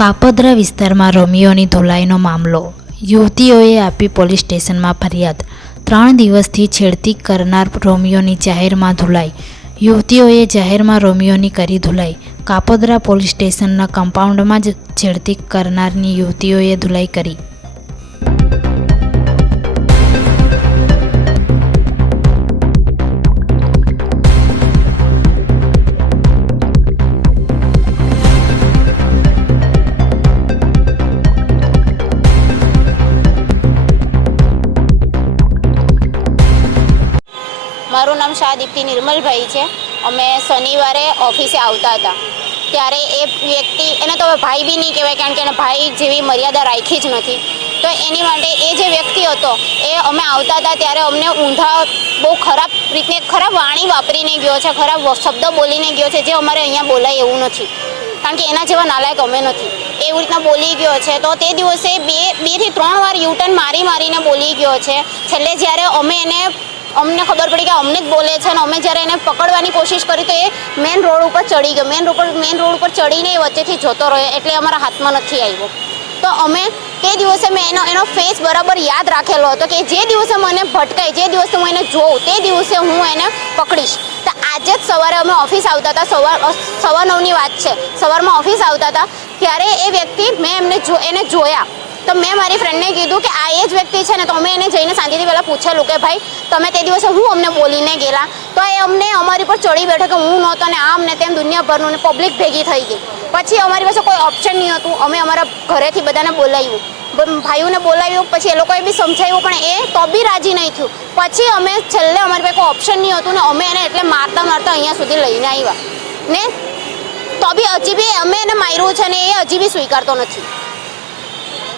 કાપોદ્રા વિસ્તારમાં રોમિયોની ધોલાઈનો મામલો. યુવતીઓએ આપી પોલીસ સ્ટેશનમાં ફરિયાદ. 3 દિવસથી છેડતી કરનાર રોમિયોની જાહેરમાં ધોલાઈ. યુવતીઓએ જાહેરમાં રોમિયોની કરી ધોલાઈ. કાપોદ્રા પોલીસ સ્ટેશનના કમ્પાઉન્ડમાં જ છેડતી કરનારની યુવતીઓએ ધોલાઈ કરી. મારું નામ શાહ દીપ્તિ નિર્મલભાઈ છે. અમે શનિવારે ઓફિસે આવતા હતા ત્યારે એ વ્યક્તિ, એને તો ભાઈ બી નહીં કહેવાય કારણ કે એને ભાઈ જેવી મર્યાદા રાખી જ નથી. તો એની માટે એ જે વ્યક્તિ હતો એ અમે આવતા હતા ત્યારે અમને ઊંધા બહુ ખરાબ રીતને ખરાબ વાણી વાપરીને ગયો છે, ખરાબ શબ્દ બોલીને ગયો છે, જે અમારે અહીંયા બોલાય એવું નથી કારણ કે એના જેવા નાલાયક અમે નથી. એવી રીતના બોલી ગયો છે. તો તે દિવસે બે થી 3 વાર યુટર્ન મારીને બોલી ગયો છે. છેલ્લે જ્યારે અમને ખબર પડી કે અમને જ બોલે છે અને અમે જ્યારે એને પકડવાની કોશિશ કરી તો એ મેન રોડ ઉપર ચડી ગયો. મેન રોડ ઉપર ચડીને એ વચ્ચેથી જતો રહ્યો એટલે અમારા હાથમાં નથી આવ્યો. તો અમે તે દિવસે મેં એનો ફેસ બરાબર યાદ રાખેલો હતો કે જે દિવસે મને ભટકાય, જે દિવસે હું એને જોઉં તે દિવસે હું એને પકડીશ. તો આજે જ સવારે અમે ઓફિસ આવતા હતા, સવા 9ની વાત છે. સવારમાં ઓફિસ આવતા હતા ત્યારે એ વ્યક્તિ મેં એને જોયા તો મેં મારી ફ્રેન્ડને કીધું કે આ એ જ વ્યક્તિ છે ને. તો અમે એને જઈને શાંતિથી પહેલાં પૂછેલું કે ભાઈ તમે તે દિવસે હું અમને બોલીને ગયેલા. તો એ અમારી પર ચડી બેઠો કે હું નહોતો ને આમ ને તેમ દુનિયાભરનું ને પબ્લિક ભેગી થઈ ગઈ. પછી અમારી પાસે કોઈ ઓપ્શન નહીં હતું. અમે અમારા ઘરેથી બધાને બોલાવ્યું, ભાઈઓને બોલાવ્યું, પછી એ લોકોએ બી સમજાવ્યું પણ એ તો બી રાજી નહીં થયું. પછી અમે છેલ્લે અમારી પાસે કોઈ ઓપ્શન નહીં હતું ને અમે એને એટલે મારતા અહીંયા સુધી લઈને આવ્યા ને. તો બી હજી બી અમે એને માર્યું છે ને એ હજી બી સ્વીકારતો નથી.